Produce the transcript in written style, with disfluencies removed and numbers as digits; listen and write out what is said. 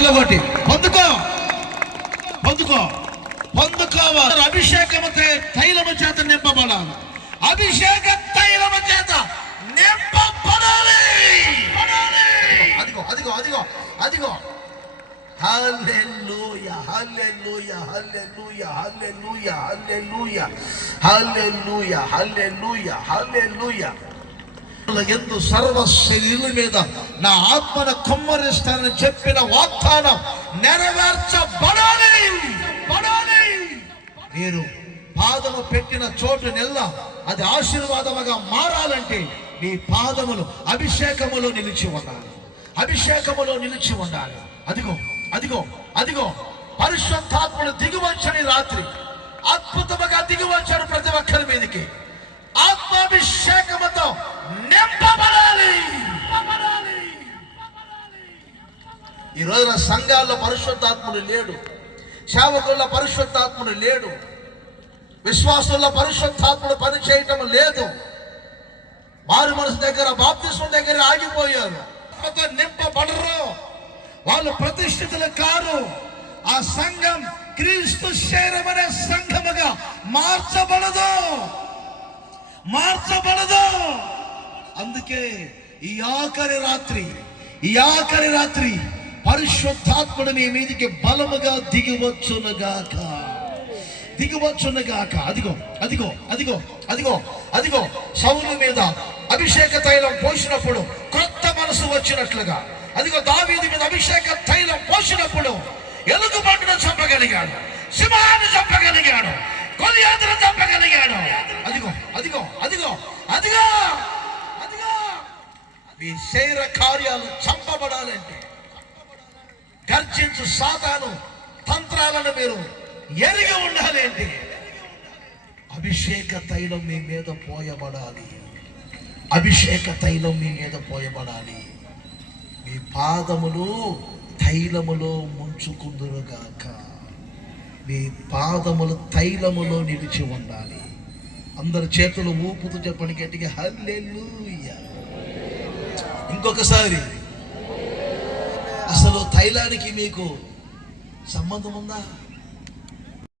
చప్పట్లు కొట్టి పొందుకో పొందుకో పొందుకోవాలి. అభిషేకము తైలము చేత నింపబడాలి. అభిషేక తైలము చేత నింపబడాలి. అదిగో అదిగో అదిగో అదిగో. హల్లెలూయా హల్లెలూయా హల్లెలూయా హల్లెలూయా హల్లెలూయా హల్లెలూయా హల్లెలూయా హల్లెలూయా. ఎందు సర్వ శరీరుల మీద నా ఆత్మను కుమ్మరిస్తానని చెప్పిన వాగ్దానం నెరవేర్చబడాలి. మీరు పాదము పెట్టిన చోటు నెల్ల అది ఆశీర్వాదముగా మారాలంటే మీ పాదములు అభిషేకములో నిలిచి ఉండాలి. అభిషేకములో నిలిచి ఉండాలి. అదిగో అదిగో అదిగో పరిశుద్ధాత్మను దిగువచ్చని రాత్రి అద్భుతముగా దిగువచ్చారు ప్రతి ఒక్కరి మీదకి. ఆత్మాభిషేకముతో నింపబడాలి. ఈ రోజున సంఘాల్లో పరిశుద్ధాత్ముడు లేడు, సేవకుల్లో పరిశుద్ధాత్ముడు లేడు, విశ్వాసుల్లో పరిశుద్ధాత్ముడు పని చేయటం లేదు. మారు మనసు దగ్గర బాప్తిస్మం దగ్గర ఆగిపోయారు. నింపబడరు, వాళ్ళు ప్రతిష్ఠితులు కారు. ఆ సంఘం క్రీస్తు శరీరం అనే సంఘముగా మార్చబడదు. అందుకే ఈ ఆఖరి రాత్రి పరిశుద్ధాత్ముడు మీ మీదికి బలముగా దిగివచ్చునుగాక. అదిగో అదిగో అదిగో అదిగో అదిగో. సౌలు మీద అభిషేక తైలం పోసినప్పుడు క్రొత్త మనసు వచ్చినట్లుగా, అదిగో దావీదు మీద అభిషేక తైలం పోసినప్పుడు ఎలుగుబంటును చంపగలిగాడు, సింహాన్ని చంపగలిగాడు, గొలియాతును చంపగలిగాడు. అదిగో అదిగో అదిగో అదిగో అదిగో. మీ శరీర కార్యాలు చంపబడాలంటే గర్జించు సాతాను తంత్రాలను మీరు ఎరిగి ఉండాలంటే అభిషేక తైలం మీ మీద పోయబడాలి. మీ పాదములు తైలములో ముంచుకుందురుగాక. మీ పాదములు తైలములో నిలిచి ఉండాలి. అందరు చేతులు ఊపుతూ చెప్పండి గట్టిగా హల్లెలూయా. ఇంకొకసారి, అసలు తైలానికి మీకు సంబంధం ఉందా?